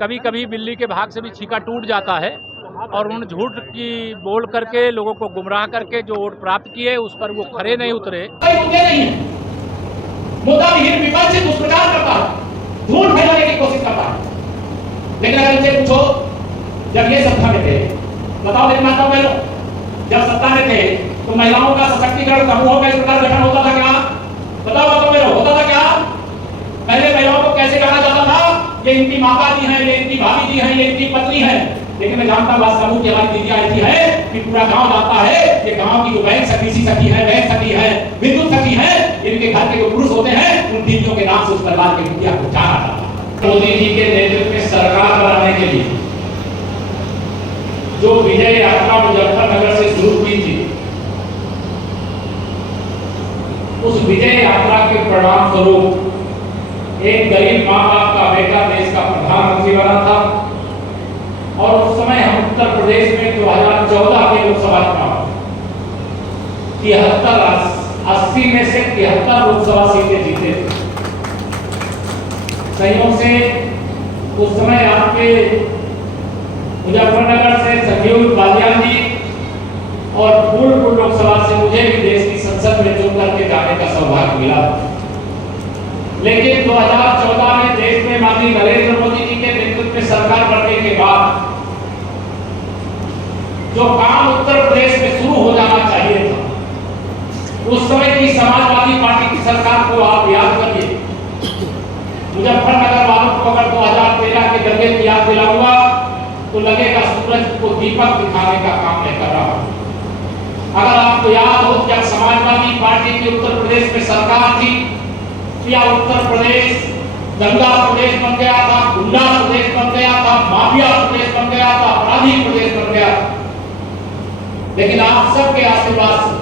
कभी कभी बिल्ली के भाग से भी छीका टूट जाता है और उन झूठ की बोल करके लोगों को गुमराह करके जो वोट प्राप्त किए उस पर वो खरे नहीं उतरे। मुद्दा विहीन विपक्ष से दुष्प्रचार करता है, झूठ फैलाने की कोशिश करता है। लेकिन अगर इनसे पूछो जब ये सत्ता में थे, बताओ मेरी माता बहनों, जब सत्ता में थे तो महिलाओं का सशक्तिकरण समूहों का इस प्रकार गठन होता था क्या? बताओ मेरे होता था क्या? पहले महिलाओं को कैसे कहा जाता था? ये इनकी माता जी हैं, ये इनकी भाभी जी हैं, ये इनकी पत्नी हैं। लेकिन मैं जानता हूं समूह की हमारी दीदियां ऐसी है कि पूरा गांव जाता है कि गांव की जो बैंक सखी सखी है, बैंक सखी है, विद्युत सखी है, इनके घर के जो पुरुष होते हैं उन दीदियों के नाम से उस परिवार की मुखिया को जाना जाता है। मोदी जी के नेतृत्व में सरकार बनाने के लिए जो विजय यात्रा मुजफ्फरनगर से शुरू हुई थी, उस विजय यात्रा के परिणाम स्वरूप एक गरीब मां बाप का बेटा देश का प्रधानमंत्री बना था। और उस समय हम उत्तर प्रदेश में 2014 के लोकसभा चुनाव 80 में से 73 लोकसभा सीटें जीते थे। संयोग से उस समय आपके मुजफ्फरनगर से संजीव बालियान जी और फूलपुर लोकसभा से मुझे भी देश की संसद में चुन करके जाने का सौभाग्य मिला। लेकिन 2014 में देश में माननीय नरेंद्र मोदी जी के नेतृत्व में सरकार बनने के बाद जो काम उत्तर प्रदेश में शुरू हो जाना चाहिए था, उस समय की समाजवादी पार्टी की सरकार को आप याद करिए। मुजफ्फरनगर वालों को अगर 2013 के दंगे की याद दिला हुआ तो लगेगा सूरज को दीपक दिखाने का काम मैं कर रहा हूं। अगर आपको याद हो जब समाजवादी पार्टी की उत्तर प्रदेश में सरकार थी, या उत्तर प्रदेश दंगा प्रदेश बन गया था, गुंडा प्रदेश बन गया था, माफिया प्रदेश बन गया था, अपराधी प्रदेश बन गया था। लेकिन आप सबके आशीर्वाद से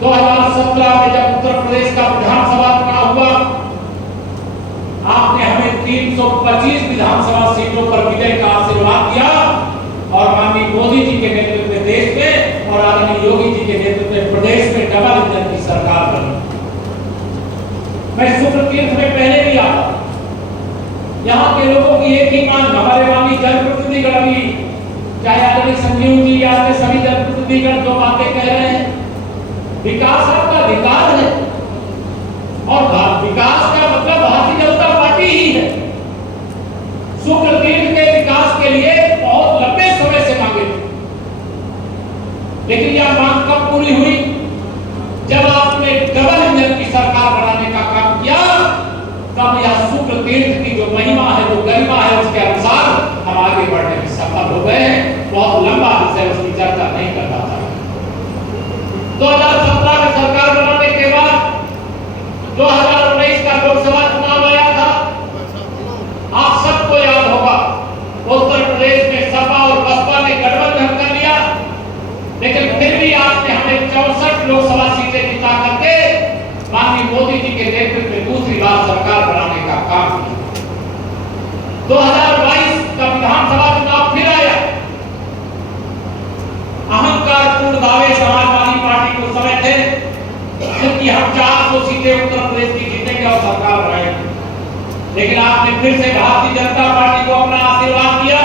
2017 में जब उत्तर प्रदेश का विधानसभा चुनाव हुआ, आपने हमें 325 विधानसभा सीटों पर विजय का आशीर्वाद दिया और माननीय मोदी जी के नेतृत्व में देश में और आदरणीय योगी जी के नेतृत्व में प्रदेश में डबल इंजन की सरकार बनी। मैं शुक्र तीर्थ में पहले भी आता, यहाँ के लोगों की एक ही मांग, हमारे माननीय जनप्रतिनिधिगण भी, चाहे आदरणीय संजीव जी या सभी जनप्रतिनिधिगण जो बातें कह रहे हैं, विकास आपका अधिकार है और विकास का मतलब भारतीय जनता पार्टी ही है। शुक्र तीर्थ के विकास के लिए बहुत लंबे समय से मांगे थे, लेकिन यह मांग कब पूरी हुई? जब आपने डबल इंजन की सरकार बनाने का काम किया, तब यह शुक्र तीर्थ की जो महिमा है, जो गरिमा है, उसके अनुसार हम आगे बढ़ने में सफल हो गए। बहुत लंबा विषय, उसकी चर्चा नहीं करना था। 2017 में सरकार बनाने के बाद 2019 का लोकसभा चुनाव आया था। आप सबको याद होगा उत्तर प्रदेश में सपा और बसपा ने गठबंधन कर लिया, लेकिन फिर भी आपने हमें 64 लोकसभा सीटें जिता करके माननीय मोदी जी के नेतृत्व में दूसरी बार सरकार बनाने का काम किया। 2022 का विधानसभा चुनाव फिर आया। अहंकारपूर्ण दावे समाजवादी पार्टी को समय थे क्योंकि हम 400 सीटें उत्तर प्रदेश की जीतेंगे और सरकार बनाएंगे, लेकिन आपने फिर से भारतीय जनता पार्टी को अपना आशीर्वाद दिया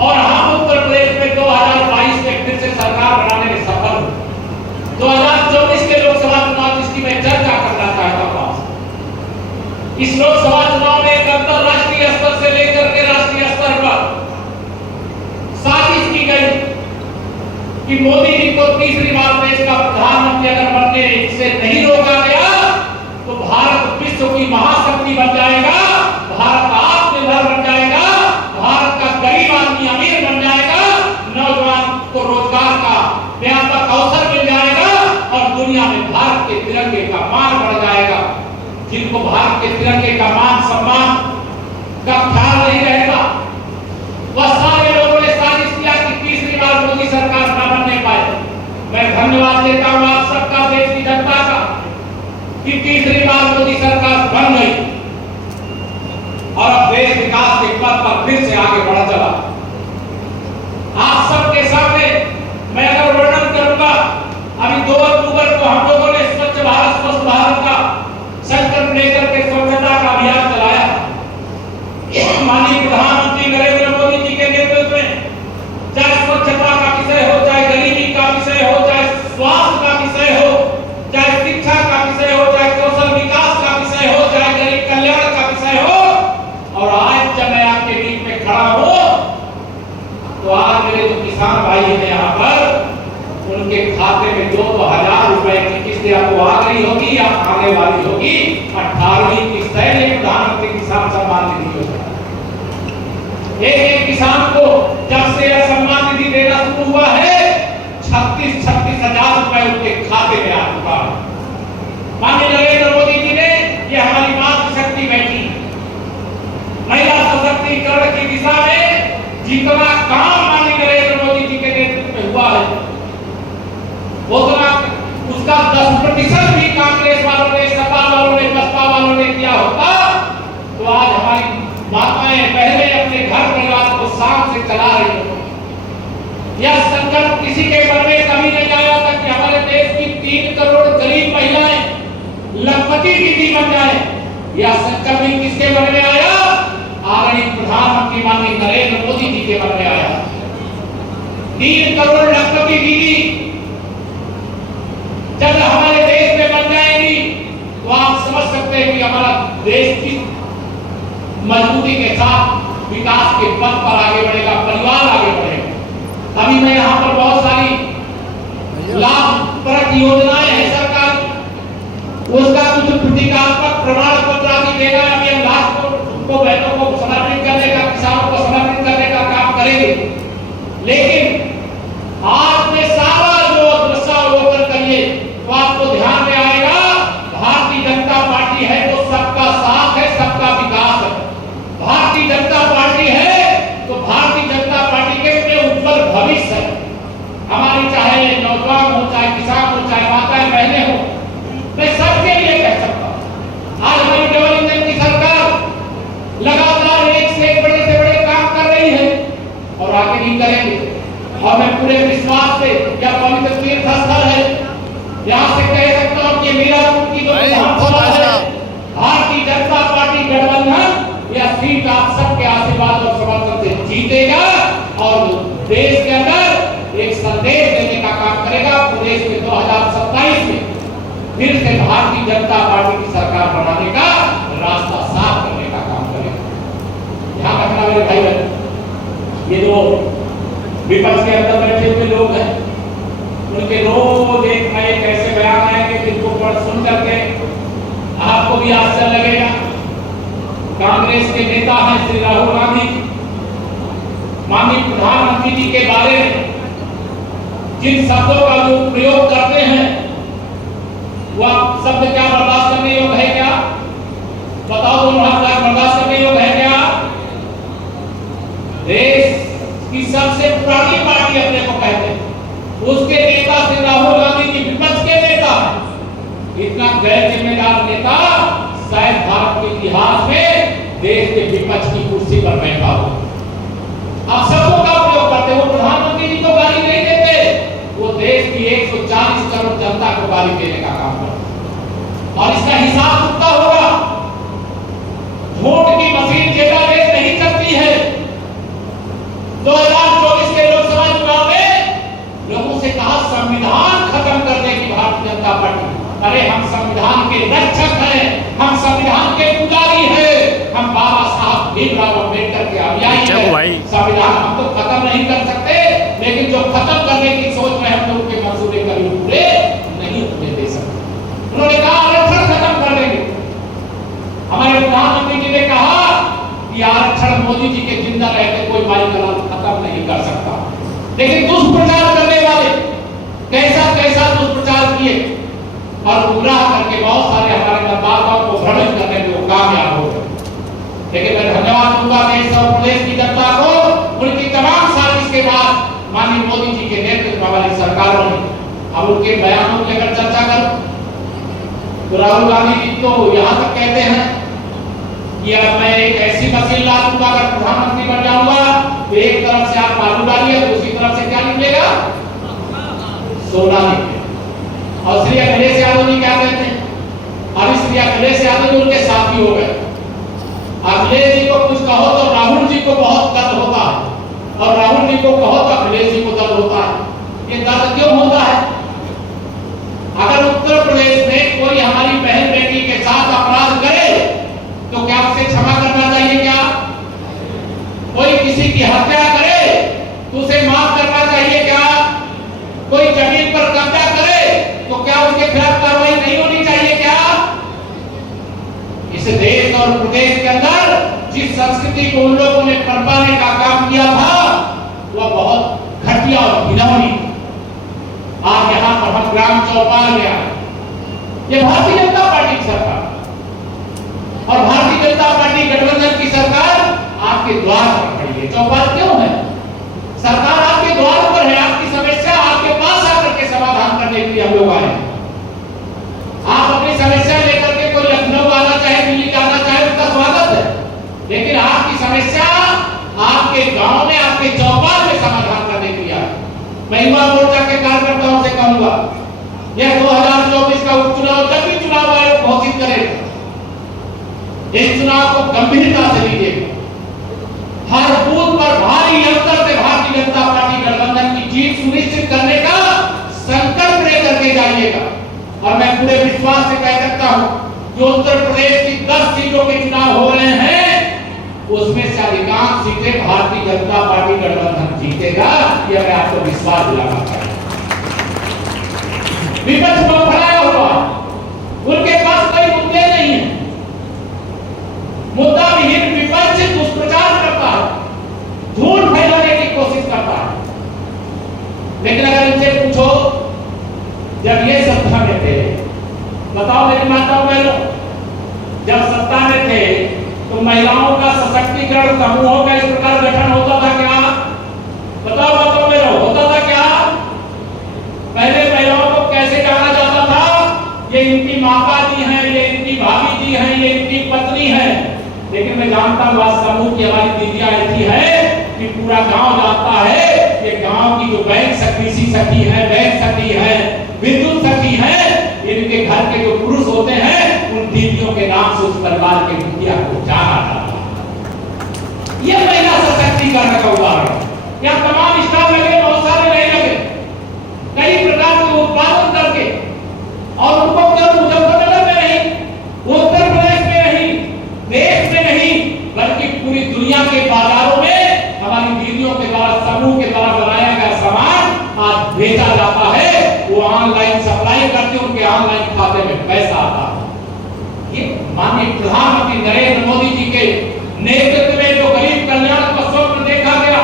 और हम उत्तर प्रदेश में 2022 में फिर से सरकार बनाने में सफल हुए। 2024 के लोकसभा चुनाव जिसकी मैं चर्चा करना चाहता हूं, इस लोकसभा चुनाव में अंतरराष्ट्रीय स्तर से लेकर के राष्ट्रीय स्तर पर साजिश की गई कि मोदी जी को तीसरी बार देश का प्रधानमंत्री अगर बनने से नहीं रोका गया तो भारत विश्व की महाशक्ति बन जाएगा, भारत आत्मनिर्भर बन जाएगा, भारत का गरीब आदमी अमीर बन जाएगा, नौजवान को रोजगार का व्यापक अवसर मिल जाएगा और दुनिया में भारत के तिरंगे का मान बढ़ जाएगा। जिनको भारत के तिरंगे का मान सम्मान का ख्याल नहीं रहेगा, वह सारे लोगों ने साजिश किया कि तीसरी बार मोदी सरकार न बनने पाए। मैं धन्यवाद देता हूं आप सबका, देश की जनता का, कि तीसरी बार मोदी सरकार बन गई और अब देश विकास के पथ पर फिर से आगे बढ़ा चला। आप सबके सामने मैं अगर वर्णन करूंगा, अभी 2 अक्टूबर को हम लोगों ने स्वच्छ भारत स्वस्थ भारत का संकल्प लेकर के स्वच्छता का अभियान चलाया। भाई हैं यहाँ पर, उनके खाते में 2,000 रुपए की किस्त या तो आ गई होगी या आने वाली होगी। 18वीं किस्त है ये प्रधानमंत्री किसान सम्मान निधि योजना। एक किसान को जब से यह सम्मान निधि देना शुरू हुआ है 36 हजार रुपए उनके खाते में आ चुका है। माननीय नरेंद्र मोदी जी ने, ये हमारी मातृशक्ति बैठी महिला सशक्तिकरण की दिशा में जितना काम माननीय नरेंद्र मोदी जी के नेतृत्व में हुआ है उतना उसका 10% भी कांग्रेस वालों ने, सपा वालों ने, बसपा वालों ने किया होता तो आज हमारी माताएं पहले अपने घर परिवार को शान से चला रही होती। यह संकल्प किसी के मन में कभी नहीं आया था कि हमारे देश की 3 करोड़ गरीब महिलाएं लखपति दीदी बन जाए। यह संकल्प भी किसके मन में आया? आदरणीय प्रधानमंत्री माननीय नरेंद्र मोदी जी के मन में आया। 3 करोड़ लखपति दीदी जब हमारे देश में बन जाएंगी तो आप समझ सकते हैं कि हमारा देश की मजबूती के साथ विकास के पथ पर आगे बढ़ेगा, परिवार आगे बढ़ेगा। अभी मैं यहाँ पर बहुत सारी लाभप्रद योजनाएं हैं सरकार, उसका कुछ प्रतीकात्मक प्रमाण पत्र आदि देगा। अभी हम लास्ट को बहनों को समर्पित करने का, किसानों को समर्पित करने का काम करेंगे। लेकिन आज में सारा जो दृश्यावलोकन करिए तो आपको ध्यान में आएगा भारतीय जनता पार्टी है तो सबका साथ है, सबका विकास है। भारतीय जनता पार्टी है तो भारतीय जनता पार्टी के उज्जवल भविष्य है। हमारी चाहे नौजवान हो, चाहे किसान हो, चाहे माताएं बहनें हो, मैं सबके लिए कह सकता हूं आज हमारी डबल इंजन की सरकार लगातार एक से एक बड़े से बड़े काम कर रही है और आगे भी करेंगे। और मैं पूरे विश्वास से, यह पवित्र तीर्थ स्थल है, यहाँ से कह सकता हूँ कि मीरापुर की जो विधानसभा है भारतीय जनता पार्टी गठबंधन यह सीट आप सबके आशीर्वाद और समर्थन से जीतेगा और देश के अंदर एक संदेश देने का काम करेगा। प्रदेश में 2027 में फिर से भारतीय जनता पार्टी की सरकार बनाने का रास्ता साफ करने का काम करेगा। ध्यान रखना मेरे भाई बहन, ये जो विपक्ष के अंदर बैठे हुए लोग हैं उनके रोज एक नए कैसे बयान आएंगे जिनको पढ़ सुन करके आपको भी आश्चर्य लगेगा। कांग्रेस के नेता हैं श्री राहुल गांधी, माननीय प्रधानमंत्री जी के बारे में जिन शब्दों का जो प्रयोग करते हैं वह शब्द क्या बर्दाश्त करने योग्य है? क्या बताओ, दोनों हाथ बर्दाश्त करने योग्य है क्या? देश की सबसे पुरानी पार्टी अपने को कहते हैं, उसके नेता श्री राहुल गांधी जी विपक्ष के नेता हैं। इतना गैर जिम्मेदार नेता शायद भारत के इतिहास में देश के विपक्ष की कुर्सी पर बैठा हो। आप सबको का प्रयोग करते, वो प्रधानमंत्री जी को गाली नहीं देते, वो देश की 140 करोड़ जनता को गाली देने का काम करते और इसका हिसाब चुकता होगा। वोट की मशीन डेटाबेस नहीं चलती है। 2024 के लोकसभा चुनाव में लोगों से कहा संविधान खत्म कर देगी भारतीय जनता पार्टी। अरे हम संविधान के रक्षक हैं, हम संविधान के पुजारी हैं, हम बाबा साहब भीमराव अम्बेडकर के अनुयायी हैं। संविधान हम तो खत्म नहीं कर सकते, लेकिन जो खत्म करने की सोच में हम लोग के मंसूबे कभी पूरे नहीं होने दे सकते। उन्होंने कहा आरक्षण खत्म कर देंगे। हमारे प्रधानमंत्री जी ने कहा कि आरक्षण मोदी जी के जिंदा रहते कोई माई कलाम खत्म नहीं कर सकता। लेकिन दुष्प्रचार करने वाले कैसा कैसा दुष्प्रचार किए और गुमराह करके बहुत सारे हमारे मतदाताओं को भ्रमित करने में वो कामयाब हो गए। लेकिन मैं धन्यवाद दूंगा देश और प्रदेश की जनता को, उनकी तमाम साजिश के बाद माननीय मोदी जी के नेतृत्व वाली सरकारों ने अब उनके बयानों को लेकर चर्चा करो तो राहुल गांधी जी तो यहाँ तक कहते हैं कि अब मैं एक ऐसी मशीन ला दूंगा, अगर प्रधानमंत्री बन जाऊंगा तो एक तरफ से आप आलू डालिए, दूसरी तरफ से क्या निकलेगा? सोना निकलेगा। और श्री अखिलेश यादव जी क्या कहते हैं? अभी श्री अखिलेश यादव जी उनके साथी हो गए। अखिलेश जी को कुछ कहो तो राहुल जी को बहुत दर्द होता है और राहुल जी को कहो तो अखिलेश जी को दर्द होता है। ये दर्द क्यों होता है? अगर उत्तर प्रदेश में कोई हमारी बहन बेटी के साथ अपराध करे तो क्या उसे क्षमा करना चाहिए? क्या कोई किसी की हत्या करे तो उसे माफ करना चाहिए? प्रदेश के अंदर जिस संस्कृति को उन लोगों ने पनपाने का काम किया था वह बहुत घटिया और घिनौनी। आज यहां पर हम ग्राम चौपाल में आए, ये भारतीय जनता पार्टी की सरकार और भारतीय जनता पार्टी गठबंधन की सरकार आपके द्वार पर खड़ी है। चौपाल क्यों है? सरकार आपके द्वार पर है, आपकी समस्या आपके पास आकर के समाधान करने के लिए हम लोग आए। आप अपनी समस्या लेकर के कोई लखनऊ आना चाहे, दिल्ली जाना चाहे, उसका स्वागत है, लेकिन आपकी समस्या आपके गांव में, आपके चौपाल में समाधान करने के लिए आए। मैं युवा मोर्चा के कार्यकर्ताओं से कहूंगा, यह 2024 का उपचुनाव जब भी चुनाव आयोग घोषित करेगा, इस चुनाव को गंभीरता से लीजिएगा। हर बूथ पर भारी अंतर से भारतीय जनता पार्टी गठबंधन की जीत सुनिश्चित करने का संकल्प लेकर के जाइएगा। और मैं पूरे विश्वास से कह सकता हूं कि उत्तर प्रदेश की 10 सीटों के चुनाव हो रहे हैं, उसमें से अधिकांश सीटें भारतीय जनता पार्टी गठबंधन जीतेगा, यह मैं आपको विश्वास दिलाना चाहता हूं। विपक्ष को फैलाया हुआ, उनके पास कोई मुद्दे नहीं है, मुद्दा विहीन विपक्ष दुष्प्रचार करता है, झूठ फैलाने की कोशिश करता है। लेकिन अगर इनसे पूछो, जब ये सत्ता में थे, बताओ मेरी माताओं बहनों, जब सत्ता में थे तो महिलाओं का सशक्तिकरण समूहों का इस प्रकार गठन होता था क्या? बताओ मेरे, होता था क्या? पहले महिलाओं को कैसे जाना जाता था? ये इनकी माता जी हैं, ये इनकी भाभी जी हैं, ये इनकी पत्नी है। लेकिन मैं जानता हूं आज समूह की हमारी दीदियां ऐसी है कि पूरा गांव जानता है कि गांव की जो बैंक सखी सखी है, बैंक सखी है, विद्युत सखी है, इनके घर के जो पुरुष होते हैं उन दीदियों के नाम से उस परिवार के मुखिया को जाना जाता है। यह महिला सशक्तिकरण का उदाहरण। यहाँ तमाम स्टाफ लगे, बहुत सारे नहीं लगे, कई प्रकार के उत्पादन करके, और उनको केवल मुजफ्फरनगर में नहीं, उत्तर प्रदेश में नहीं, देश में नहीं, बल्कि पूरी दुनिया के बाजारों में हमारी दीदियों के द्वारा, समूह के द्वारा बनाया गया सामान आज भेजा जाता है। वो ऑनलाइन सप्लाई करते, उनके ऑनलाइन खाते में पैसा आता है। ये माननीय प्रधानमंत्री नरेंद्र मोदी जी के नेतृत्व में जो गरीब कल्याण का स्वप्न देखा गया,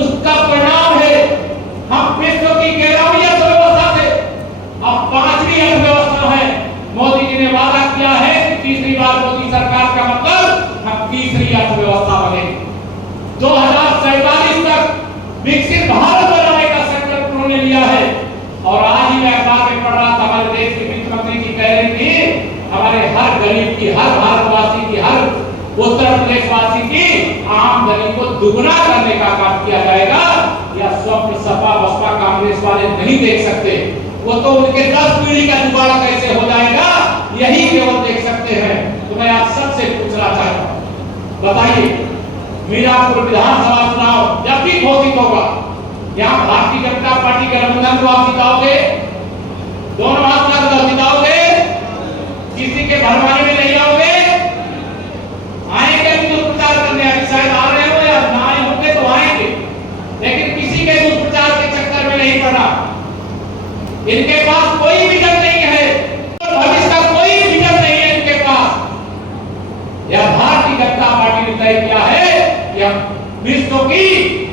उसका परिणाम है हम विश्व की 11वीं अर्थव्यवस्था से अब 5वीं अर्थव्यवस्था है। मोदी जी ने वादा किया है कि तीसरी बार मोदी सरकार का मतलब हम तीसरी अर्थव्यवस्था बनेंगे। 2047 तक विकसित भारत बनाने का संकल्प उन्होंने लिया है। और आज ही मैं अखबार में पढ़ रहा था, हमारे देश के वित्त मंत्री जी कह रही थी, हमारे हर गरीब की, हर भारतवासी की, हर उत्तर प्रदेश वासी की आमदनी को दुगना करने का काम किया जाएगा। यह स्वप्न सपा बसपा कांग्रेस वाले नहीं देख सकते, वो तो उनके 10 पीढ़ी का जुगाड़ कैसे हो जाएगा यही केवल देख सकते हैं। तो मैं आप सबसे पूछना चाहता हूं, बताइए मीरापुर विधानसभा चुनाव जब भी घोषित होगा, यहाँ भारतीय जनता पार्टी गठबंधन को आप जिताओगे? दोनों हाथ में जिताओगे? किसी के भरमाने में नहीं आओगे? आएंगे भी दुष्प्रचार करने, अभी शायद आ रहे हो या ना आए होंगे तो आएंगे, लेकिन किसी के दुष्प्रचार के चक्कर में नहीं पड़ा। इनके पास कोई विजन नहीं है, भविष्य का कोई विजन नहीं है इनके पास। यह भारतीय जनता पार्टी ने तय किया है कि हम विश्व की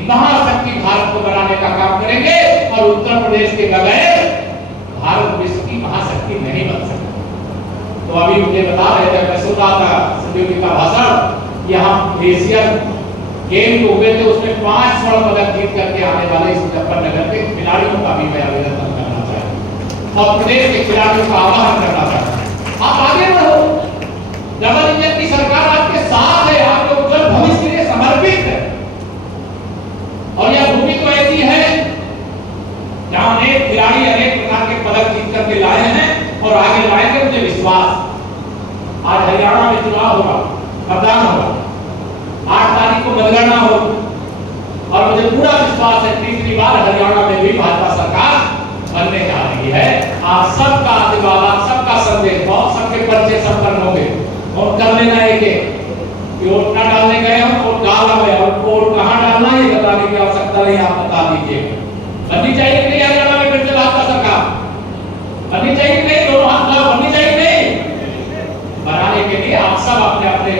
महाशक्ति भारत को बनाने का काम करेंगे, और उत्तर प्रदेश के बगैर भारत विश्व की महाशक्ति नहीं बन सकता। तो अभी मुझे बता रहे थे, मैं सुन रहा था संजीव जी का भाषण, यहाँ एशियन गेम जो हुए थे उसमें 5 स्वर्ण पदक जीत करके आने वाले इस मुजफ्फरनगर के खिलाड़ियों का भी मैं अभिनंदन करना चाहता हूँ और प्रदेश के खिलाड़ियों का आह्वान करना चाहता हूँ, आप आगे बढ़ो। डबल इंजन की सरकार आपके साथ है, आपके उज्जवल भविष्य के लिए समर्पित है। और यह भूमि तो ऐसी है जहां अनेक खिलाड़ी अनेक प्रकार के पदक जीत करके लाए हैं और आगे लाएंगे, मुझे विश्वास। आज हरियाणा में चुनाव होगा, मतदान होगा, 8 तारीख को मतगणना होगी, और मुझे पूरा विश्वास है तीसरी बार हरियाणा में भी भाजपा सरकार बनने जा रही है। आप सबका आशीर्वाद, आप सबका संदेश, बहुत सबके परिचय संपन्न होंगे। वोट कर लेना एक कि वोट न डालने गए हम, वोट डाला गया, और वोट कहाँ डालना ये बताने की आवश्यकता नहीं, आप बता दीजिए। बननी चाहिए कि नहीं हरियाणा में फिर से भाजपा सरकार? बननी चाहिए कि नहीं? दोनों हाथ बननी चाहिए कि नहीं? बनाने के लिए आप सब अपने अपने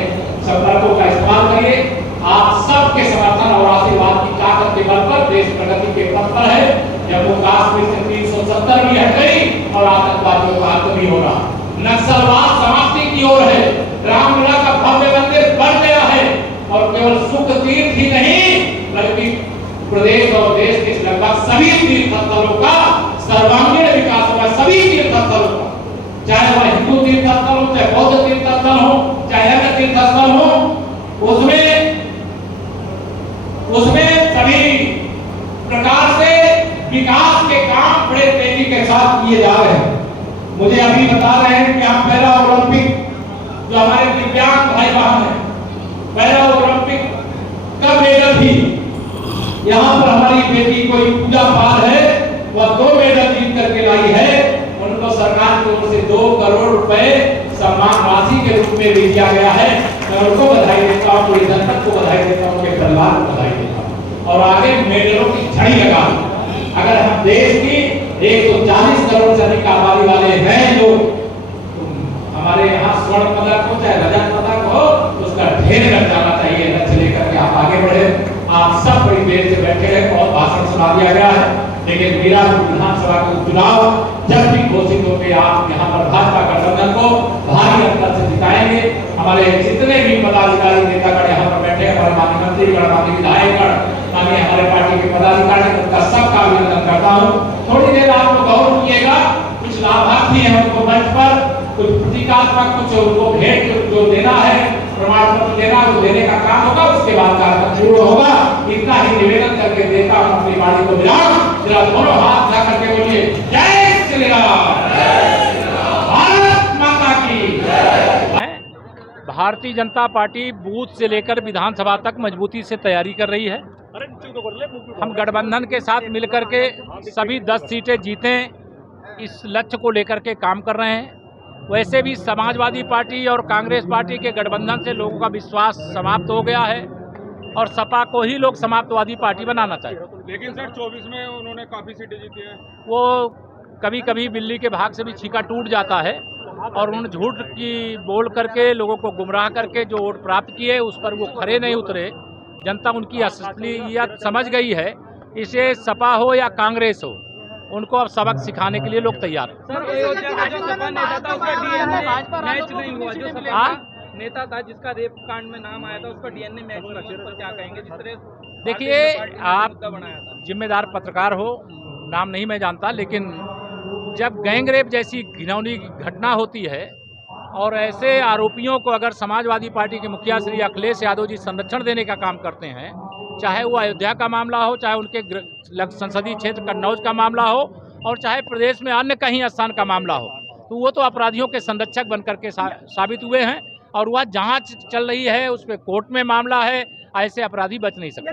को बधाई देता हूं, उनके परिवार को बधाई देता हूं और आगे मेडलों की झड़ी लगा। अगर हम देश की 140 करोड़ से अधिक आबादी वाले हैं लोग, तो हमारे यहाँ स्वर्ण पदक हो चाहे रजत पदक हो, उसका ढेर लग जाना चाहिए। लक्ष्य लेकर के आप आगे बढ़े। आप सब बड़ी देर से बैठे हैं, बहुत भाषण सुना दिया गया है, लेकिन मेरा विधानसभा का उपचुनाव जब भी घोषित होंगे, आप यहाँ पर भाजपा गठबंधन को भारी अंतर से जिताएंगे। हमारे जितने भी पदाधिकारी नेतागण यहाँ पर बैठे हैं, हमारे माननीय मंत्रीगण, माननीय विधायकगण, माननीय हमारे पार्टी के पदाधिकारी, उनका सबका अभिनंदन करता हूँ। थोड़ी देर आप लोग गौर कीजिएगा, कुछ लाभार्थी हैं, उनको मंच पर कुछ प्रतीकात्मक कुछ उनको भेंट जो देना है, प्रमाण पत्र देना, वो देने का काम होगा, उसके बाद कार्यक्रम शुरू होगा। इतना ही निवेदन करके देता हूं अपनी वाणी को विराम। जरा दोनों हाथ उठा करके बोलिए जय श्री राम, भारत माता की। भारतीय जनता पार्टी बूथ से लेकर विधानसभा तक मजबूती से तैयारी कर रही है। हम गठबंधन के साथ मिलकर के सभी 10 सीटें जीतें, इस लक्ष्य को लेकर के काम कर रहे हैं। वैसे भी समाजवादी पार्टी और कांग्रेस पार्टी के गठबंधन से लोगों का विश्वास समाप्त हो गया है और सपा को ही लोग समाप्तवादी पार्टी बनाना चाहते। लेकिन सर 24 में उन्होंने काफ़ी सीटें जीती हैं। वो कभी कभी बिल्ली के भाग से भी छीका टूट जाता है और उन्होंने झूठ की बोल करके लोगों को गुमराह करके जो वोट प्राप्त किए उस पर वो खरे नहीं उतरे। जनता उनकी असलियत समझ गई है। इसे सपा हो या कांग्रेस हो, उनको अब सबक सिखाने के लिए लोग तैयार हैं। सर, अयोध्या का जो सपा नेता था उसका डीएनए मैच नहीं हुआ, जो सपा नेता था जिसका रेप कांड में नाम आया था उसका डीएनए मैच हुआ, उस पर क्या कहेंगे? जिस तरह देखिए, आप जिम्मेदार पत्रकार हो, नाम नहीं मैं जानता, लेकिन जब गैंग रेप जैसी घिनौनी घटना होती है और ऐसे आरोपियों को अगर समाजवादी पार्टी के मुखिया श्री अखिलेश यादव जी संरक्षण देने का काम करते हैं, चाहे वो अयोध्या का मामला हो, चाहे उनके संसदीय क्षेत्र कन्नौज का मामला हो और चाहे प्रदेश में अन्य कहीं स्थान का मामला हो, तो वो तो अपराधियों के संरक्षक बनकर के साबित हुए हैं और वह जांच चल रही है, उस पर कोर्ट में मामला है। ऐसे अपराधी बच नहीं सकते।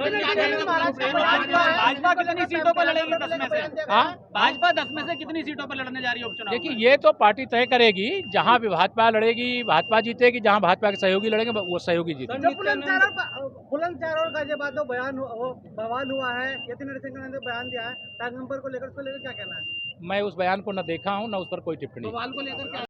भाजपा कितनी सीटों पर लड़ेगी 10 में से? हाँ, भाजपा 10 में से कितनी सीटों पर लड़ने जा रही है उपचुनाव? देखिए, ये तो पार्टी तय करेगी। जहां भी भाजपा लड़ेगी भाजपा जीतेगी, जहां भाजपा के सहयोगी लड़ेंगे वो सहयोगी जीतेगी। बुलंदशहर का जब बवाल हुआ है, यति नरसिंह ने बयान दिया है पैगंबर को लेकर, उसको लेकर क्या कहना है? मैं उस बयान को न देखा हूं, न उस पर कोई टिप्पणी। बवाल को लेकर